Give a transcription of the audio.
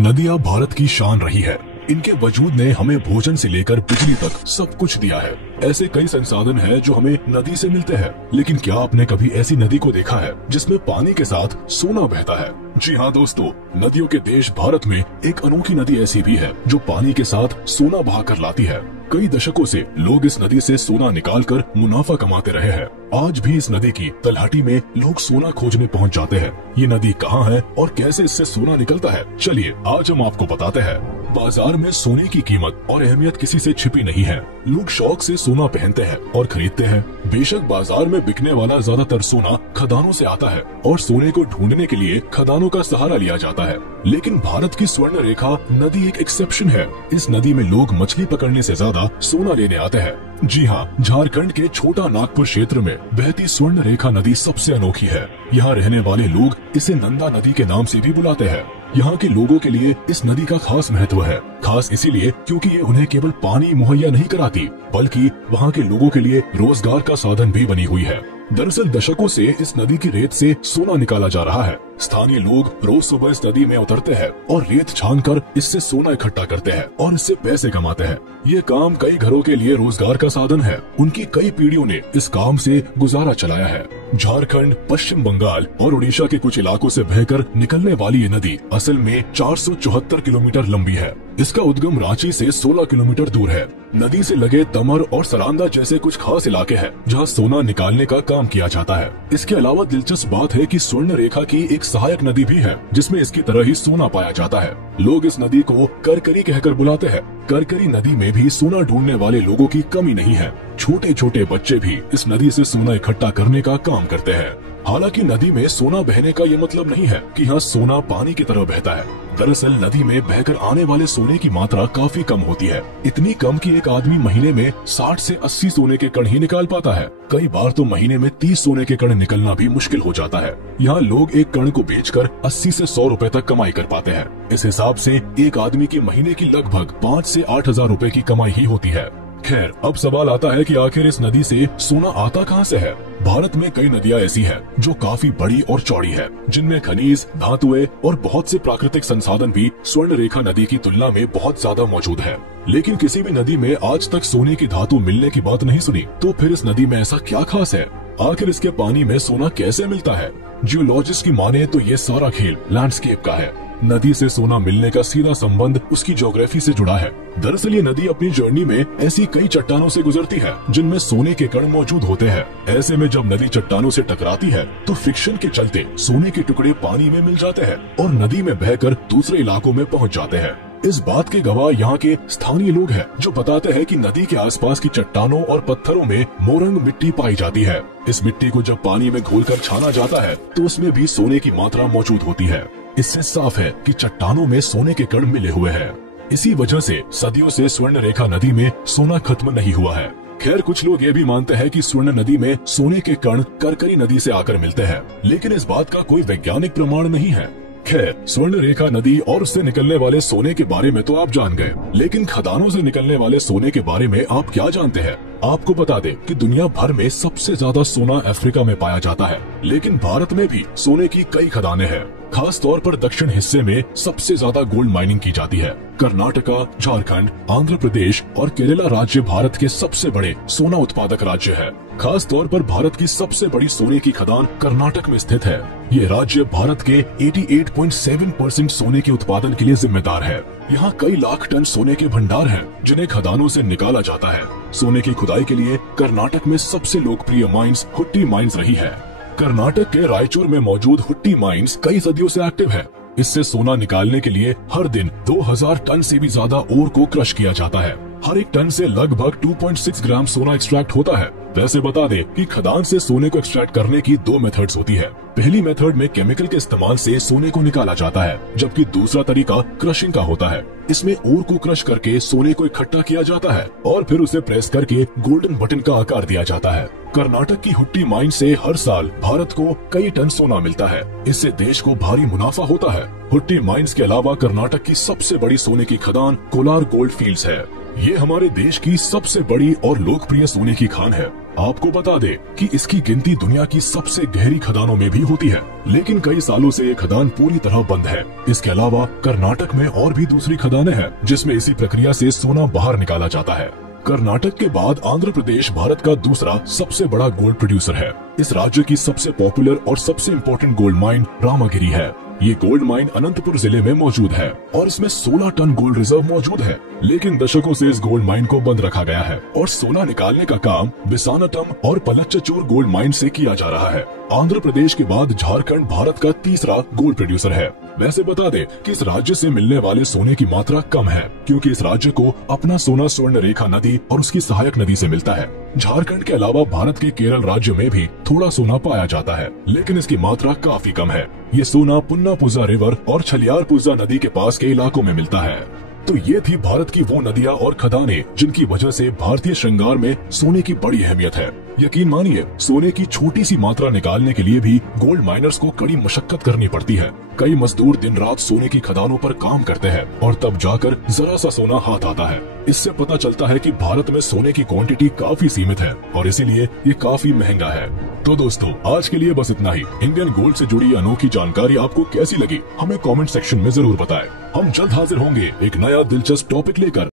नदियाँ भारत की शान रही है। इनके वजूद ने हमें भोजन से लेकर बिजली तक सब कुछ दिया है। ऐसे कई संसाधन हैं जो हमें नदी से मिलते हैं, लेकिन क्या आपने कभी ऐसी नदी को देखा है जिसमें पानी के साथ सोना बहता है? जी हाँ दोस्तों, नदियों के देश भारत में एक अनोखी नदी ऐसी भी है जो पानी के साथ सोना बहा कर लाती है। कई दशकों से लोग इस नदी से सोना निकालकर मुनाफा कमाते रहे हैं। आज भी इस नदी की तलहटी में लोग सोना खोजने पहुंच जाते हैं। ये नदी कहाँ है और कैसे इससे सोना निकलता है, चलिए आज हम आपको बताते हैं। बाजार में सोने की कीमत और अहमियत किसी से छिपी नहीं है। लोग शौक से सोना पहनते हैं और खरीदते हैं। बेशक बाजार में बिकने वाला ज्यादातर सोना खदानों से आता है और सोने को ढूंढने के लिए खदानों का सहारा लिया जाता है, लेकिन भारत की स्वर्ण रेखा नदी एक एक्सेप्शन है। इस नदी में लोग मछली पकड़ने से ज्यादा सोना लेने आते हैं। जी हाँ, झारखंड के छोटा नागपुर क्षेत्र में बहती स्वर्ण रेखा नदी सबसे अनोखी है। यहाँ रहने वाले लोग इसे नंदा नदी के नाम से भी बुलाते हैं। यहाँ के लोगों के लिए इस नदी का खास महत्व है। खास इसीलिए क्योंकि ये उन्हें केवल पानी मुहैया नहीं कराती, बल्कि वहाँ के लोगों के लिए रोजगार का साधन भी बनी हुई है। दरअसल दशकों से इस नदी की रेत से सोना निकाला जा रहा है। स्थानीय लोग रोज सुबह इस नदी में उतरते हैं और रेत छानकर इससे सोना इकट्ठा करते हैं और इससे पैसे कमाते हैं। ये काम कई घरों के लिए रोजगार का साधन है। उनकी कई पीढ़ियों ने इस काम से गुजारा चलाया है। झारखंड, पश्चिम बंगाल और उड़ीसा के कुछ इलाकों से बहकर निकलने वाली ये नदी असल में 474 किलोमीटर लंबी है। इसका उद्गम रांची से 16 किलोमीटर दूर है। नदी से लगे तमर और सरांदा जैसे कुछ खास इलाके हैं जहाँ सोना निकालने का काम किया जाता है। इसके अलावा दिलचस्प बात है कि स्वर्ण रेखा की एक सहायक नदी भी है जिसमें इसकी तरह ही सोना पाया जाता है। लोग इस नदी को करकरी कहकर बुलाते हैं। करकरी नदी में भी सोना ढूंढने वाले लोगों की कमी नहीं है। छोटे छोटे बच्चे भी इस नदी से सोना इकट्ठा करने का काम करते हैं। हालांकि नदी में सोना बहने का ये मतलब नहीं है कि यहाँ सोना पानी की तरह बहता है। दरअसल नदी में बहकर आने वाले सोने की मात्रा काफी कम होती है। इतनी कम कि एक आदमी महीने में 60 से 80 सोने के कण ही निकाल पाता है। कई बार तो महीने में 30 सोने के कण निकलना भी मुश्किल हो जाता है। यहाँ लोग एक कण को बेचकर 80 से 100 रुपए तक कमाई कर पाते हैं। इस हिसाब से एक आदमी की महीने की लगभग 5 से 8 हजार रुपए की कमाई ही होती है। खैर, अब सवाल आता है कि आखिर इस नदी से सोना आता कहां से है? भारत में कई नदियां ऐसी हैं जो काफी बड़ी और चौड़ी है, जिनमें खनिज, धातुएं और बहुत से प्राकृतिक संसाधन भी स्वर्ण रेखा नदी की तुलना में बहुत ज्यादा मौजूद है। लेकिन किसी भी नदी में आज तक सोने की धातु मिलने की बात नहीं सुनी। तो फिर इस नदी में ऐसा क्या खास है? आखिर इसके पानी में सोना कैसे मिलता है? जियोलॉजिस्ट की माने तो ये सारा खेल लैंडस्केप का है। नदी से सोना मिलने का सीधा संबंध उसकी ज्योग्राफी से जुड़ा है। दरअसल ये नदी अपनी जर्नी में ऐसी कई चट्टानों से गुजरती है जिनमें सोने के कण मौजूद होते हैं। ऐसे में जब नदी चट्टानों से टकराती है तो फ्रिक्शन के चलते सोने के टुकड़े पानी में मिल जाते हैं और नदी में बहकर दूसरे इलाकों में पहुंच जाते हैं। इस बात के गवाह यहाँ के स्थानीय लोग हैं जो बताते हैं कि नदी के आसपास की चट्टानों और पत्थरों में मोरंग मिट्टी पाई जाती है। इस मिट्टी को जब पानी में घोलकर छाना जाता है तो उसमें भी सोने की मात्रा मौजूद होती है। इससे साफ है कि चट्टानों में सोने के कण मिले हुए हैं। इसी वजह से सदियों से स्वर्ण रेखा नदी में सोना खत्म नहीं हुआ है। खैर, कुछ लोग ये भी मानते हैं कि स्वर्ण नदी में सोने के कण करकरी नदी से आकर मिलते हैं, लेकिन इस बात का कोई वैज्ञानिक प्रमाण नहीं है। खैर, स्वर्ण रेखा नदी और उससे निकलने वाले सोने के बारे में तो आप जान गए, लेकिन खदानों से निकलने वाले सोने के बारे में आप क्या जानते हैं? आपको बता दें कि दुनिया भर में सबसे ज्यादा सोना अफ्रीका में पाया जाता है, लेकिन भारत में भी सोने की कई खदानें हैं। खास तौर पर दक्षिण हिस्से में सबसे ज्यादा गोल्ड माइनिंग की जाती है। कर्नाटका, झारखंड, आंध्र प्रदेश और केरला राज्य भारत के सबसे बड़े सोना उत्पादक राज्य है। खास तौर पर भारत की सबसे बड़ी सोने की खदान कर्नाटक में स्थित है। ये राज्य भारत के 88.7% सोने के उत्पादन के लिए जिम्मेदार है। यहाँ कई लाख टन सोने के भंडार हैं, जिन्हें खदानों से निकाला जाता है। सोने की खुदाई के लिए कर्नाटक में सबसे लोकप्रिय माइंस हुट्टी माइंस रही है। कर्नाटक के रायचूर में मौजूद हुट्टी माइंस कई सदियों से एक्टिव है। इससे सोना निकालने के लिए हर दिन 2000 टन से भी ज्यादा ओर को क्रश किया जाता है। हर एक टन से लगभग 2.6 ग्राम सोना एक्सट्रैक्ट होता है। वैसे बता दें कि खदान से सोने को एक्सट्रैक्ट करने की 2 मेथड्स होती है। पहली मेथड में केमिकल के इस्तेमाल से सोने को निकाला जाता है, जबकि दूसरा तरीका क्रशिंग का होता है। इसमें ओर को क्रश करके सोने को इकट्ठा किया जाता है और फिर उसे प्रेस करके गोल्डन बटन का आकार दिया जाता है। कर्नाटक की हुट्टी माइन से हर साल भारत को कई टन सोना मिलता है। इससे देश को भारी मुनाफा होता है। हुट्टी माइंस के अलावा कर्नाटक की सबसे बड़ी सोने की खदान कोलार गोल्ड फील्ड्स है। ये हमारे देश की सबसे बड़ी और लोकप्रिय सोने की खान है। आपको बता दे कि इसकी गिनती दुनिया की सबसे गहरी खदानों में भी होती है, लेकिन कई सालों से ये खदान पूरी तरह बंद है। इसके अलावा कर्नाटक में और भी दूसरी खदानें हैं जिसमें इसी प्रक्रिया से सोना बाहर निकाला जाता है। कर्नाटक के बाद आंध्र प्रदेश भारत का दूसरा सबसे बड़ा गोल्ड प्रोड्यूसर है। इस राज्य की सबसे पॉपुलर और सबसे इम्पोर्टेंट गोल्ड माइन रामागिरी है। ये गोल्ड माइन अनंतपुर जिले में मौजूद है और इसमें 16 टन गोल्ड रिजर्व मौजूद है, लेकिन दशकों से इस गोल्ड माइन को बंद रखा गया है और सोना निकालने का काम बिसानाटम और पलच्चचूर गोल्ड माइन से किया जा रहा है। आंध्र प्रदेश के बाद झारखंड भारत का तीसरा गोल्ड प्रोड्यूसर है। वैसे बता दे कि इस राज्य से मिलने वाले सोने की मात्रा कम है, क्योंकि इस राज्य को अपना सोना स्वर्ण रेखा नदी और उसकी सहायक नदी से मिलता है। झारखंड के अलावा भारत के केरल राज्य में भी थोड़ा सोना पाया जाता है, लेकिन इसकी मात्रा काफी कम है। ये सोना पुन्नापुजा रिवर और छलियारपुजा नदी के पास के इलाकों में मिलता है। तो ये थी भारत की वो नदियां और खदानें जिनकी वजह से भारतीय श्रृंगार में सोने की बड़ी अहमियत है। यकीन मानिए, सोने की छोटी सी मात्रा निकालने के लिए भी गोल्ड माइनर्स को कड़ी मशक्कत करनी पड़ती है। कई मजदूर दिन रात सोने की खदानों पर काम करते हैं और तब जाकर जरा सा सोना हाथ आता है। इससे पता चलता है कि भारत में सोने की क्वांटिटी काफी सीमित है और इसीलिए ये काफी महंगा है। तो दोस्तों, आज के लिए बस इतना ही। इंडियन गोल्ड से जुड़ी अनोखी जानकारी आपको कैसी लगी, हमें कमेंट सेक्शन में जरूर बताएं। हम जल्द हाजिर होंगे एक नया दिलचस्प टॉपिक लेकर।